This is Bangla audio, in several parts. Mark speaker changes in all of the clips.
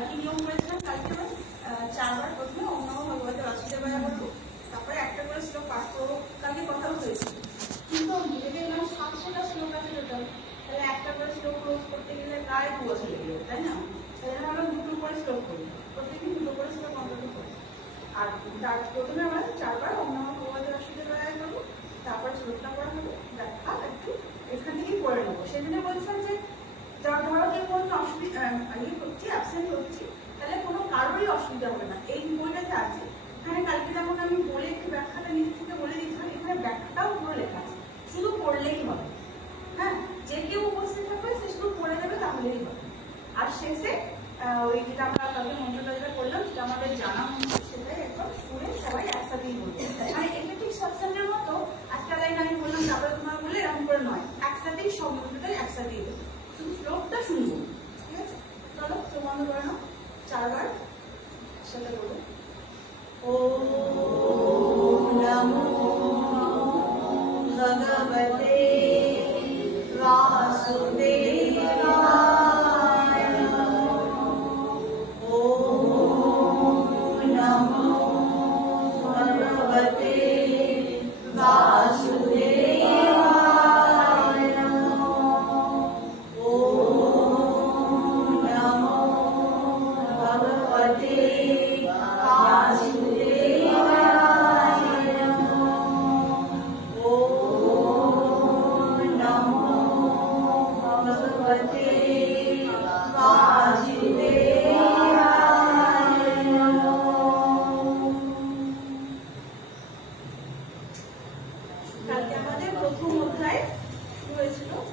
Speaker 1: কি নিয়ম করেছিলাম কালকে আমি চারবার প্রথমে নমঃ ভগবতে বাসুদেবায় বলব তারপরে একটা করে শ্লোক পাঠ করব, কালকে কথাও হয়েছে। কিন্তু যদি আমার সাত সেটা শ্লোক আছে টোটাল, তাহলে একটা করে শ্লোক রোজ করতে গেলে প্রায় দু বছর লেগে যাবে, তাই না? তাহলে আমরা দুটো করে শ্লোক করি, প্রত্যেকদিন দুটো করে শ্লোক অন্তত করি। আর তার প্রথমে আমরা চারবার নমঃ ভগবতে বাসুদেবায় করব, তারপর শ্লোকটা পড়া হবে দেখা একটু এখান থেকেই পড়ে নেব সেই জন্য বলছিলাম যে যার ধরো কেউ কোনো অসুবিধা ইয়ে করছি অ্যাবসেন্ট হচ্ছি তাহলে কোনো কারোরই অসুবিধা হবে না এই বইটাতে আছে এখানে কালকে যেমন আমি বলে একটু ব্যাখ্যাটা নিজে থেকে বলে দিয়েছিলাম এখানে ব্যাখ্যাটাও পুরো লেখা আছে শুধু পড়লেই হবে হ্যাঁ যে কেউ উপস্থিত থাকবে সে শুধু পড়ে দেবে তাহলেই হবে আর শেষে আহ, ওই যেটা আমরা কালকে মন্ত্রটা যেটা করলাম সেটা আমাদের জানা মন্ত্র সেটাই একদম শুনে সবাই একসাথেই বলব মানে এটা ঠিক সৎসঙ্গের মতো একটা লাইন আমি বললাম তারপরে তোমার বলে এরকম করে নয় একসাথেই সব একসাথে দেবো শুধু শ্লোকটা শুনব, ঠিক আছে? চলো চোখ বন্ধ নাও। চারবার সেটা বলো ॐ কালকে আমাদের প্রথম অধ্যায় শ্লোক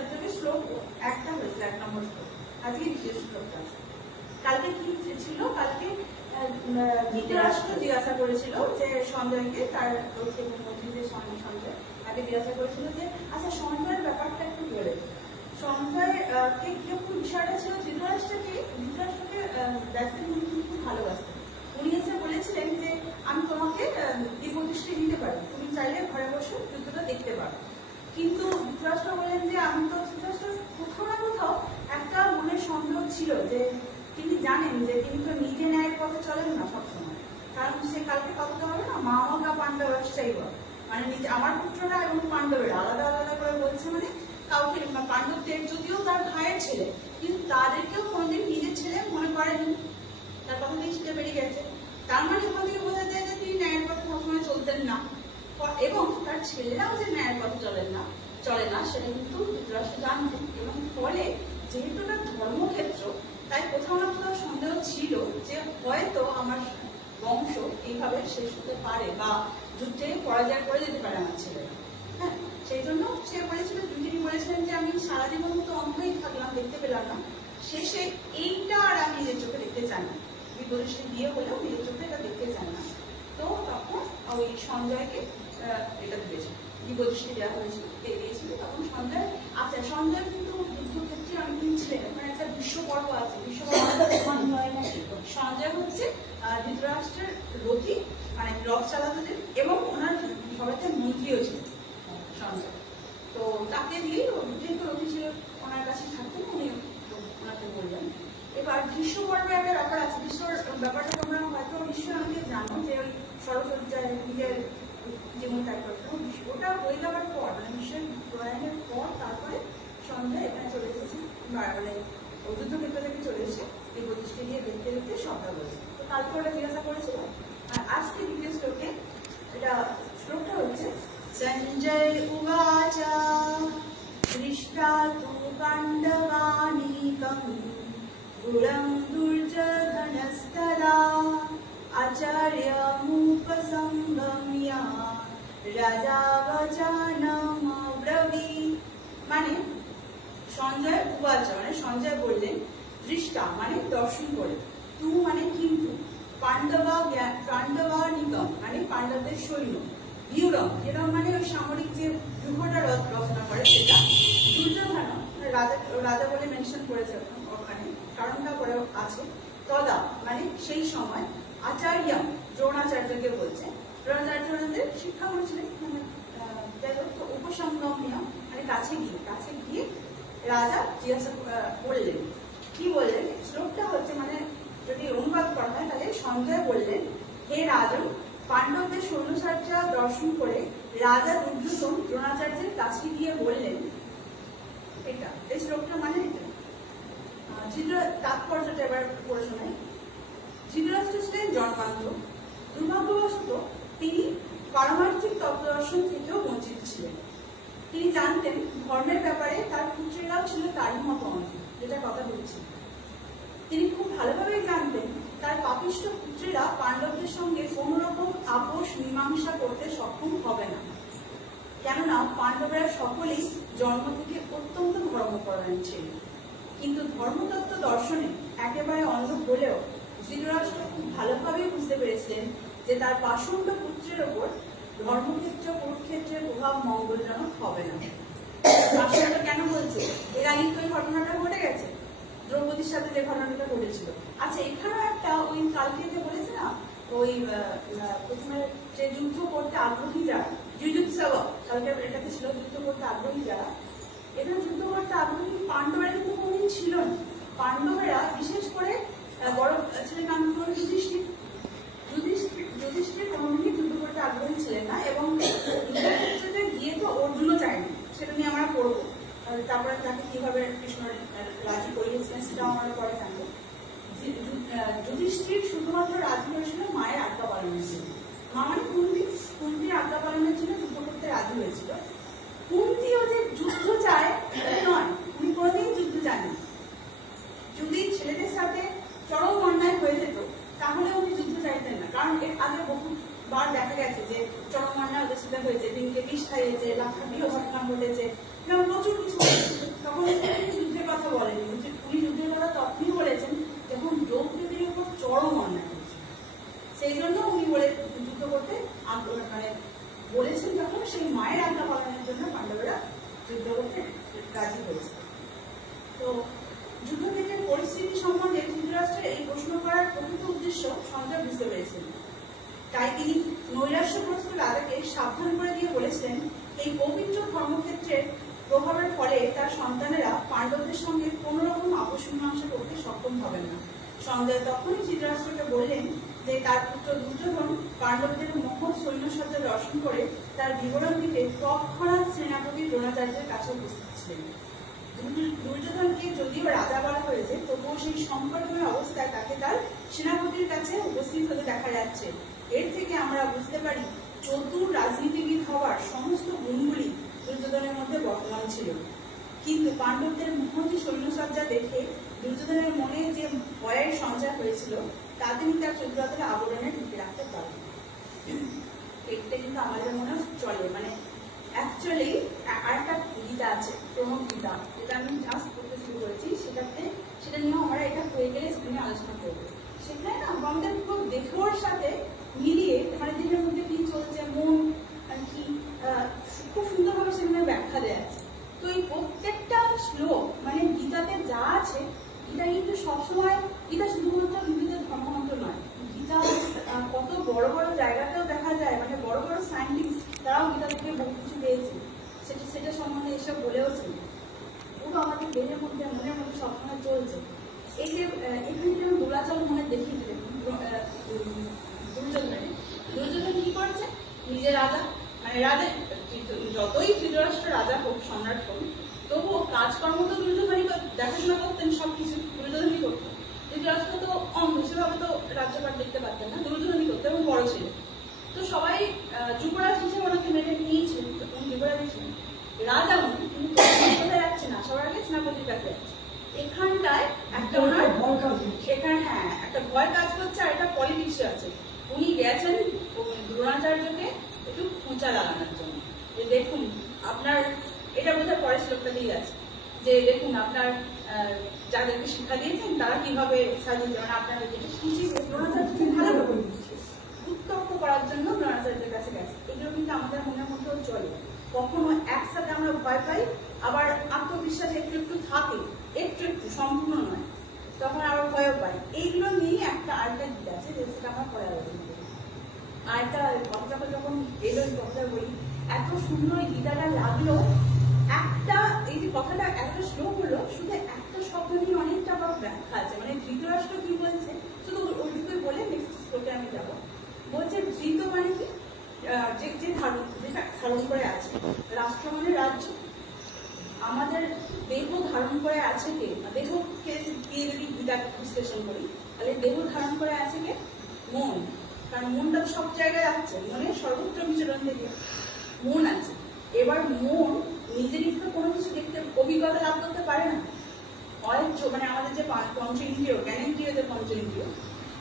Speaker 1: একটা হয়েছিল এক নম্বর শ্লোক। আজকে দ্বিতীয় শ্লোকটা কালকে কি ছিল কালকে ধৃতরাষ্ট্র জিজ্ঞাসা করেছিল যে সঞ্জয়কে তার যে সঞ্জয় সঞ্জয় তাকে জিজ্ঞাসা করেছিল যে আচ্ছা সঞ্জয়ের ব্যাপারটা একটু বলে দে। সঞ্জয় আহ, কে কীরকম বিষয়টা ছিল? ধৃতরাষ্ট্রকে ধৃতরাষ্ট্রকে কিন্তু খুব ভালোবাসতেন। উনি এসে বলেছিলেন যে আমি তোমাকে আহ, এই প্রতিষ্ঠা দিতে পারি তুমি চাইলে ঘরে বসে যুদ্ধটা দেখতে পারো কিন্তু ধৃতরাষ্ট্র বললেন যে আমি তো ধৃতরাষ্ট্র কোথাও না কোথাও একটা মনের সন্দেহ ছিল যে তিনি জানেন যে তিনি তো নিজে ন্যায়ের পথে চলেন না সবসময় কারণ সে কালকে কথাটা হবে না মা আমাকা পাণ্ডব চাইব মানে নিজে আমার পুত্ররা এবং পাণ্ডবেরা আলাদা আলাদা করে বলছে মানে কাউকে পাণ্ডবদের যদিও তার ভাইয়ের ছেলে, কিন্তু তাদেরকেও কোনোদিন নিজের ছেলে মনে করেনি। তার কথা দিয়ে ছিটে বেরিয়ে গেছে। তার মানে ওখান থেকে বোঝা যায় যে তিনি ন্যায়ের পথে সবসময় চলতেন না। এবং তার ছেলেরাও যে ন্যায়ের পথে চলেন না, চলে না, সেটা কিন্তু ধৃতরাষ্ট্র জানতেন এবং ফলে যেহেতু এটা ধর্মক্ষেত্র, তাই কোথাও না কোথাও সন্দেহ ছিল যে হয়তো আমার বংশ এইভাবে শেষ হতে পারে বা যুদ্ধে পরাজয় করে যেতে পারে আমার ছেলেরা হ্যাঁ সেই জন্য সে বলেছিল তিনি বলেছিলেন যে আমি সারা জীবন মতো অন্ধই থাকলাম, দেখতে পেলাম না। শেষে এইটা আর আমি নিজের চোখে দেখতে চাই না। বিপদৃষ্টি দিয়ে হলেও নিজের চোখে এটা দেখতে চাই না। তো তখন ওই সঞ্জয়কে এটা দিয়েছিল বিপদৃষ্টি দেওয়া হয়েছিল দিয়ে দিয়েছিল? তখন সঞ্জয় আচ্ছা সঞ্জয় কিন্তু যুদ্ধক্ষেত্রে অনেকদিন ছিলেন ওখানে একটা বিশ্ব পর্ব আছে বিশ্ব সঞ্জয় হচ্ছে ধৃতরাষ্ট্রের রথী মানে রথ চালাতে যেত এবং ওনার সবাইতে মন্ত্রীও ছিল সঞ্জয় তো তাকে দিয়ে যেহেতু ছিল, ওনার কাছে থাকতেন, উনি ওনাকে বললেন। এবার গ্রীষ্ম পর্বে একটা ব্যাপার আছে, গ্রীষ্মর ব্যাপারটা তোমরা হয়তো নিশ্চয়ই অনেকে জানো যে ওই সরসজ্জায় নিজের জীবন ত্যাগ করতে ওটা হয়ে যাওয়ার পর মানে বিশ্বের প্রয়াণের পর তারপরে সন্ধ্যায় এখানে চলে এসেছে মানে যুদ্ধক্ষেত্র থেকে চলে এসে এই প্রতিষ্ঠা দিয়ে দেখতে দেখতে সবটা বলেছে তো কালকে ওটা জিজ্ঞাসা করেছিল, আর আজকে এটা শ্লোকটা হচ্ছে, সঞ্জয় উবাচ দৃষ্টা তু পাণ্ডবানীকম গুণং দুর্যোধনস্তদা আচার্যমুপসংগম্য রাজা বচনমব্রবী মানে সঞ্জয় উবাচ মানে সঞ্জয় বললেন, দৃষ্টা মানে দর্শন করে। তু মানে কিন্তু পাণ্ডবা নিগম মানে পাণ্ডবদের সৈন্য ভিউরম যেরকম মানে ওই সামরিক যে দুর্ঘটা রচনা করে সেটা। দুর্যোধন রাজা রাজা বলে মেনশন করেছে ওখানে- কারণটা করে আছে। তদা মানে সেই সময় আচার্য দ্রোণাচার্যকে বলছে দ্রোণাচার্যদের শিক্ষা করেছিলেন মানে যাই হোক, তো মানে কাছে গিয়ে কাছে গিয়ে রাজা জিজ্ঞাসা করলেন। কি বললেন? সঞ্জয় বললেন, হে রাজন পাণ্ডবদের সৈন্যসাজ্জা দর্শন করে রাজা দুর্যোধন দ্রোণাচার্যের কাছে গিয়ে বললেন এটা, এই শ্লোকটা মানে এটা। ধৃতর তাৎপর্যটা এবার পড়ে শোনাই। ধৃতরাষ্ট্র ছিলেন জন্মান্ধ। দুর্ভাগ্যবশত তিনি পারমার্থিক তত্ত্বদর্শন থেকেও বঞ্চিত ছিলেন। তিনি জানতেন ধর্মের ব্যাপারে তার পুত্রেরাও ছিল তারই মতো অন্ধ যেটা কথা বলছি। তিনি ভালোভাবেই জানতেন তার পাপিষ্ঠ পুত্রেরা পাণ্ডবদের সঙ্গে কোন রকম আপোষ, মীমাংসা করতে সক্ষম হবে না। কেননা পাণ্ডবরা সকলেই জন্ম থেকে অত্যন্ত ধর্মপরায়ণ ছিলেন কিন্তু ধর্মতত্ত্ব দর্শনে একেবারে অন্ধ হলেও ধৃতরাষ্ট্র খুব ভালোভাবেই বুঝতে পেরেছিলেন যে তার পাষণ্ড পুত্রের ওপর ধর্মক্ষেত্র, কুরুক্ষেত্রের প্রভাব মঙ্গলজনক হবে না। কেন বলছে এর আগে তো ঘটনাটা ঘটে গেছে। দ্রৌপদীর সাথে যে ঘটনাটা ঘটেছিল। আচ্ছা এখানেও একটা ওই কালকে যে বলেছে না ওই প্রথমে যে যুদ্ধ করতে আগ্রহী যারা যুযুৎসব কালকে এটাতে ছিল যুদ্ধ করতে আগ্রহী যারা এখানে যুদ্ধ করতে আগ্রহী পাণ্ডবেরা কিন্তু কোনদিন ছিল না। পাণ্ডবেরা বিশেষ করে বড় ছেলে নাম হল যুধিষ্ঠির। যুধিষ্ঠির যুধিষ্ঠির যুদ্ধ করতে আগ্রহী ছিলেন না এবং গিয়ে তো অর্জুনও চায়নি, সেটা নিয়ে আমরা পড়ব। তারপরে তাকে কীভাবে কৃষ্ণ আহ, রাজি করিয়েছিলেন সেটাও আমরা পরে জানব। যুধিষ্ঠির শুধুমাত্র রাজি হয়েছিল মায়ের আজ্ঞা পালনের জন্য মা মানে কুন্তি কুন্তির আজ্ঞা পালনের জন্য যুদ্ধ করতে রাজি হয়েছিল কুন্তিও যে যুদ্ধ চায় এটা নয় উনি কোনোদিন যুদ্ধ চাননি যদি ছেলেদের সাথে চরম অন্যায় হয়ে যেত তাহলে উনি যুদ্ধ চাইতেন না কারণ এর আগে বহুবার দেখা গেছে যে চরম অন্যায় ওদের সাথে হয়েছে দিনকে বিষ খাইয়েছে লাক্ষাগৃহ ঘটনা ঘটেছে এরকম প্রচুর কিছু হয়েছে। তখন উনি যুদ্ধের কথা বলেনি উনি- উনি যুদ্ধের কথা তখনই বলেছেন যখন দ্রৌপদীর উপর চরম অন্যায় হয়েছে সেই জন্য উনি বলে যুদ্ধ করতে আগ্রহ মানে বলেছেন যখন সেই মায়ের আজ্ঞা পালনের জন্য পাণ্ডবরা যুদ্ধ করতে রাজি হয়েছে তো যুদ্ধক্ষেত্রের পরিস্থিতি সম্বন্ধে ধৃতরাষ্ট্রের এই প্রশ্ন করার প্রকৃত উদ্দেশ্য সঞ্জয় বুঝতে পেরেছেন তাই তিনি নৈরাশ্যগ্রস্ত রাজাকে সাবধান করে দিয়ে বলেছিলেন এই পবিত্র কর্মক্ষেত্রের প্রভাবের ফলে তার সন্তানেরা পাণ্ডবদের সঙ্গে কোন রকম আপোষ মীমাংসা করতে হবেন না। সঞ্জয় তখনই ধৃতরাষ্ট্রকে বললেন যে তার পুত্র দুর্যোধন পাণ্ডবদের মহৎ সৈন্যসজ্জা দর্শন করে তার বিবরণ দিতে তৎক্ষণাৎ সেনাপতি দ্রোণাচার্যের কাছে উপস্থিত ছিলেন। দুর্যোধনকে যদিও রাজা বলা হয়েছে, তবুও সেই সংকটময় অবস্থায় তাকে তার সেনাপতির কাছে উপস্থিত হতে দেখা যাচ্ছে। এর থেকে আমরা বুঝতে পারি, চতুর রাজনীতিবিদ হওয়ার সমস্ত গুণগুলি দুর্যোধনের মধ্যে বর্তমান ছিল। কিন্তু পাণ্ডবদের মহতি দেখে দুর্যোধনের মনে যে ভয়ের সঞ্চার হয়েছিল, তা তিনি তার চতুরতার আবরণে ঢুকে রাখতে পারেন এটা কিন্তু আমাদের মনে চলে মানে অ্যাকচুয়ালি আরেকটা গীতা আছে প্রণব গীতা, যেটা আমি জাস্ট পড়তে শুরু করেছি, সেটাতে, সেটা নিয়েও আমরা এটা হয়ে গেলে সেখানে আলোচনা করব। সেখানে না আমাদের খুব দেখোর সাথে মিলিয়ে মানে দিনের মধ্যে কি চলছে, মন, আর কি খুব সুন্দরভাবে সেখানে ব্যাখ্যা দেওয়া আছে তো এই প্রত্যেকটা শ্লোক মানে গীতাতে যা আছে গীতা কিন্তু সবসময় গীতা শুধুমাত্র হিন্দুদের ধর্মমন্ত্র নয়। গীতা কত বড় বড় জায়গাতেও দেখা যায় মানে বড় বড় সায়েন্টিস্ট তারাও গীতা থেকে বহু কিছু পেয়েছে। সেটা সেটা সম্বন্ধে এসব বলেওছে। পুরো আমাদের দেহের মধ্যে, মনের মধ্যে সবসময় চলছে। এই যে এখানে যেমন দোলাচল মনে দেখিয়েছিলেন দুর্যোধনে দুর্যোধন কি করেছে? নিজে রাজা মানে রাজা, যতই ধৃতরাষ্ট্র রাজা হোক, সম্রাট হোক তবুও কাজকর্ম তো দুর্যোধনই দেখাশোনা করতেন সবকিছু দুর্যোধনই করতেন। ধৃতরাষ্ট্র তো অন্ধ সেভাবে তো রাজ্যপাট দেখতে পারতেন না দুর্যোধনই করতেন এবং বড় ছিল। তো সবাই যুবরাজ হিসেবে ওনাকে মেনে নিয়েছিলেন তো উনি যুবরাজই ছিলেন রাজা উনি কিন্তু কোথায় যাচ্ছে না? সবার আগে সেনাপতির কাছে যাচ্ছে। এখানটায় একটা ওনার সেখানে হ্যাঁ একটা ভয় কাজ করছে আর একটা পলিটিক্স আছে। উনি গেছেন দ্রোণাচার্যকে একটু খোঁচা লাগানোর জন্য। যে দেখুন আপনার এটা বোধহয় পরের শ্লোকটাতেই আছে। যে দেখুন, আপনার যাদেরকে শিক্ষা দিয়েছেন, তারা কীভাবে উত্তপ্ত করার জন্য কাছে গেছে। এগুলো কিন্তু আমাদের মনের মধ্যেও চলে। কখনো একসাথে আমরা ভয় পাই, আবার আত্মবিশ্বাস একটু একটু থাকে, একটু একটু, সম্পূর্ণ নয়। তখন আবার ভয়ও পাই। এইগুলো নিয়ে একটা আরেকটা গীত আছে, যে সেটা আমরা পরে আলোচনা করি যখন এলো, কথাটা বলি, এত সুন্দর গীতাটা লাগল একটা এই যে কথাটা একটা শ্লোক হলো শুধু একটা শব্দ নিয়ে অনেকটা বড় ব্যাখ্যা আছে। মানে ধৃতরাষ্ট্র কি বলছে? শুধু ওইটুকু বলে নেক্সট আহ, যে যে ধারণ যেটা ধারণ করে আছে। রাষ্ট্র মানে রাজ্য। আমাদের দেহ ধারণ করে আছে কে? দেহকে দিয়ে যদি গীতা বিশ্লেষণ করি তাহলে দেহ ধারণ করে আছে কে? মন। কারণ মনটা সব জায়গায় আছে। মনে সর্বত্র বিচরণ থেকে মন আছে। এবার মন নিজে নিজে কোনো কিছু দেখতে অভিজ্ঞতা লাভ করতে পারে না। চো- মানে আমাদের যে পঞ্চ ইন্দ্রিয় জ্ঞানেন্দ্রিয় যে পঞ্চ ইন্দ্রিয়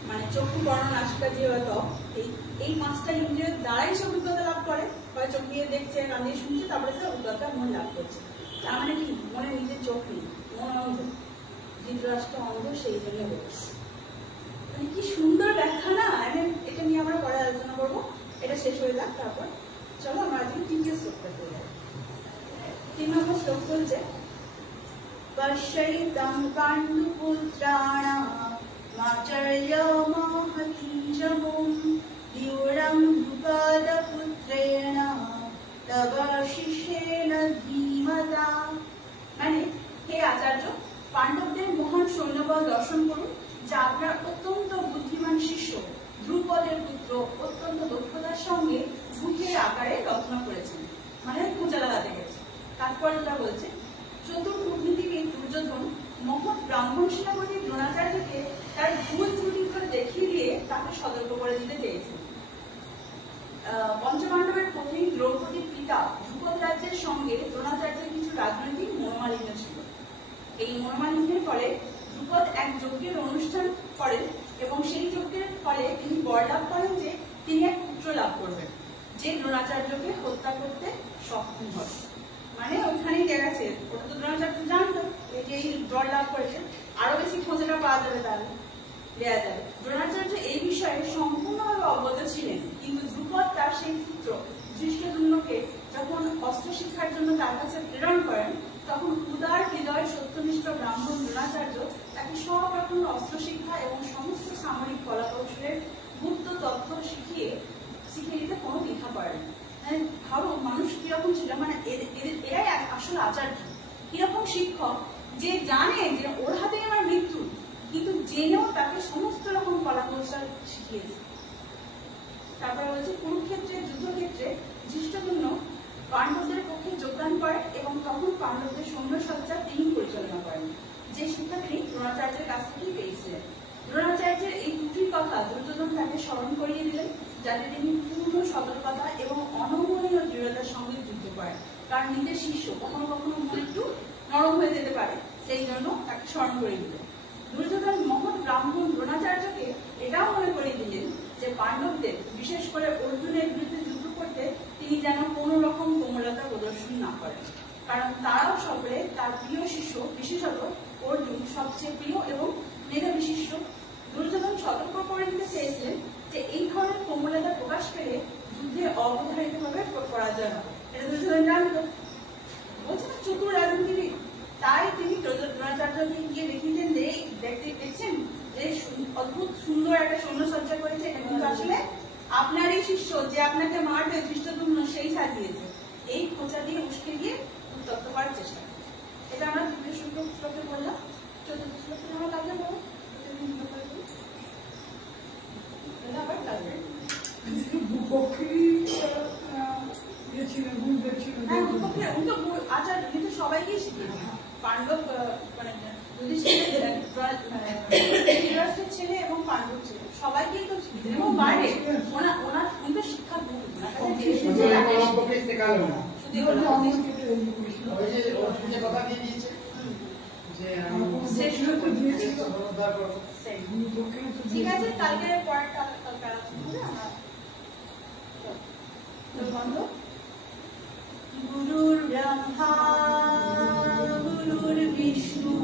Speaker 1: মানে চক্ষু বর্ণ নাসিকা জিহ্বা ত্বক, এই এই পাঁচটা ইন্দ্রিয়ের দ্বারাই সে অভিজ্ঞতা লাভ করে। হয় চোখ দিয়ে দেখছে, কান দিয়ে শুনছে, তারপরে সে অভিজ্ঞতা মন লাভ করছে। তার মানে কি? মনে নিজের চোখ নেই, মন অন্ধ। ধৃতরাষ্ট্র অন্ধ, সেই জন্য বলছে। মানে কি সুন্দর ব্যাখ্যা না? এটা নিয়ে আমরা পরে আলোচনা করব। এটা শেষ হয়ে যাক, তারপর। চলো, আমরা আজকে তৃতীয় শ্লোকটা চলে যাই তিন নম্বর শ্লোক চলছে পশ্যৈতম পাণ্ডুপুত্রাণা মাচর্য মহীজমুম দ্যুরম দ্রুপদপুত্রেণ তব মানে হে আচার্য পাণ্ডবদের মহান সৈন্যবল দর্শন করুন যা আপনার অত্যন্ত বুদ্ধিমান শিষ্য ধ্রুপদের পুত্র অত্যন্ত দক্ষতার সঙ্গে বুকের আকারে রচনা করেছে গেছে তাৎপর্যটা বলছে, চতুর কূটনীতিবিদ দুর্যোধন মহৎ ব্রাহ্মণ সেনাপতি দ্রোণাচার্যকে তার ভুল ত্রুটিগুলো দেখিয়ে দিয়ে তাকে সতর্ক করে দিতে চেয়েছেন। পঞ্চপাণ্ডবের পত্নী দ্রৌপদীর পিতা ধ্রুপদ রাজ্যের সঙ্গে দ্রোণাচার্যের কিছু রাজনৈতিক মনোমালিন্য ছিল। এই মনোমালিন্যের ফলে ধ্রুপদ এক যজ্ঞের অনুষ্ঠান করেন এবং সেই যজ্ঞের ফলে তিনি বর লাভ করেন যে তিনি এক পুত্র লাভ করবেন, যে দ্রোণাচার্যকে হত্যা করতে সক্ষম হয় মানে ওইখানেই দেখা গেছে ওটা তো দ্রোণাচার্য জানতো, এই যে এই ড্রল লাভ করেছে। আরও বেশি খোঁজটা পাওয়া যাবে তাহলে দেওয়া যাবে। দ্রোণাচার্য এই বিষয়ে সম্পূর্ণভাবে অবগত ছিলেন, কিন্তু ধ্রুপদ তার সেই পুত্র ধৃষ্টদুম্নকে যখন অস্ত্র শিক্ষার জন্য তার কাছে প্রেরণ করেন তখন উদার হৃদয় সত্যনিষ্ঠ ব্রাহ্মণ দ্রোণাচার্য তাকে সব রকমের অস্ত্র শিক্ষা এবং সমস্ত সামরিক কলাকৌশলের গুপ্ত তথ্য শিখিয়ে শিখিয়ে দিতে কোনো দ্বিধা করেন না। মানে ভাবো মানুষ কীরকম ছিল মানে এদের এদের- এরাই আ- আসল আচার্য কীরকম শিক্ষক যে জানে যে ওর হাতেই আমার মৃত্যু কিন্তু জেনেও তাকে সমস্ত রকম কলাকৌশল শিখিয়েছে তারপরে বলছে কুরুক্ষেত্রের যুদ্ধক্ষেত্রে ধৃষ্টদুম্ন পাণ্ডবদের পক্ষে যোগদান করেন এবং তখন পাণ্ডবদের সৈন্য সজ্জা তিনি পরিচালনা করেন যে শিক্ষা তিনি দ্রোণাচার্যের কাছ থেকেই পেয়েছিলেন দ্রোণাচার্যের এই দুটির কথা দুর্যোধন তাকে স্মরণ করিয়ে দিলেন যাতে তিনি পূর্ণ সতর্কতা এবং অনমনীয় দৃঢ়তার সঙ্গে যুদ্ধ করেন কারণ নিজের শিষ্য কখনো কখনো মনে একটু নরম হয়ে যেতে পারে সেই জন্য তাকে স্মরণ করে দিলেন দুর্যোধন মহৎ ব্রাহ্মণ দ্রোণাচার্যকে এটাও মনে করিয়ে দিলেন যে পাণ্ডবদের বিশেষ করে অর্জুনের বিরুদ্ধে যুদ্ধ করতে তিনি যেন রকম কোমলতা প্রদর্শন না করেন কারণ তারাও সকলে তার প্রিয় শিষ্য, বিশেষত অর্জুন সবচেয়ে প্রিয় এবং মেধাবী শিষ্য। দুর্যোধন সতর্ক করে দিতে চেয়েছিলেন যে এই ধরনের কোমলতা প্রকাশ পেলে যুদ্ধে অবধারিতভাবে পরাজয় হবে। এটা দুর্যোধন জানতো চতুর রাজনীতিবিদ। তাই তিনি দ্রোণাচার্যকে গিয়ে দেখিয়েছেন যে এই দেখতে দেখছেন যে অদ্ভুত সুন্দর একটা সৈন্যসজ্জা করেছে। এটা কিন্তু আসলে আপনারই শিষ্য যে আপনাকে মারবে ধৃষ্টদুম্ন সেই সাজিয়েছে এই খোঁচা দিয়ে উস্কে দিয়ে উত্তপ্ত করার চেষ্টা এটা আমরা তৃতীয় শুক্র শ্লোকে বললাম। চতুর্থ শ্লোকে আমরা আবার লাগবে হ্যাঁ, দুপক্ষে উনি তো গু- আচার্য উনি তো সবাইকেই শিখিয়েছেন পাণ্ডব মানে যুধিষ্ঠিরের মানে, ছেলে এবং পাণ্ডব ছেলে। বাইরে উনি তো শিক্ষা। ঠিক আছে কালকে কালকে আমরা গুরুর ব্রহ্মা গুরুর বিষ্ণু।